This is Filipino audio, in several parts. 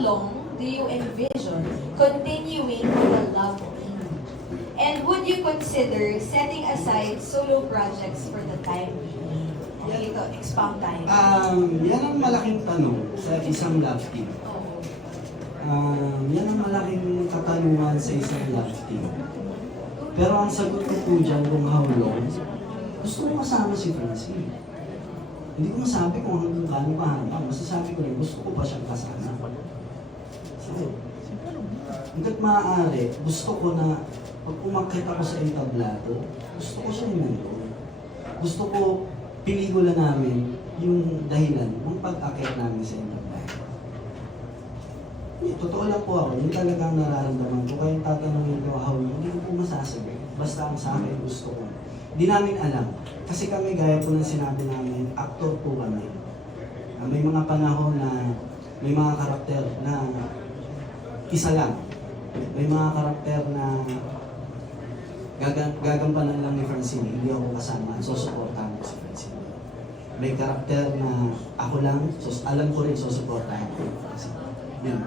long do you envision continuing with the love team? And would you consider setting aside solo projects for the time being? Okay, ito, expound tayo. Yan ang malaking tanong sa isang love team. Oo. Yan ang malaking katanungan sa isang love team. Pero ang sagot ko po dyan kung how long, gusto ko kasama si Francine. Hindi ko masabi kung hanggang kano kahanga. Masasabi ko rin, gusto ko pa siyang kasama. So, hanggat maaari, gusto ko na pag umakyat ako sa entablado, gusto ko siya nandun. Gusto ko pelikula namin yung dahilan ng pag-akyat namin sa entablado. Totoo lang po ako, yung talagang nararamdaman ko. Kaya tatanungin ko how long, hindi ko po masasabi. Basta ang sa akin gusto ko. Hindi namin alam. Kasi kami, gaya po ng sinabi namin, aktor po kami. May mga panahon na may mga karakter na isa lang. May mga karakter na gagampanan lang ni Francine, hindi ako kasama, susuportahan ko si Francine. May karakter na ako lang, alam ko rin susuportahan ko si Francine. Yun.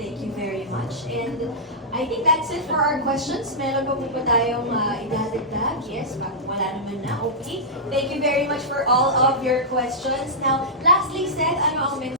Thank you very much. And I think that's it for our questions. Meron pa po ba tayong idadagdag? Yes, wala naman na. Okay. Thank you very much for all of your questions. Now, lastly, Seth, ano ang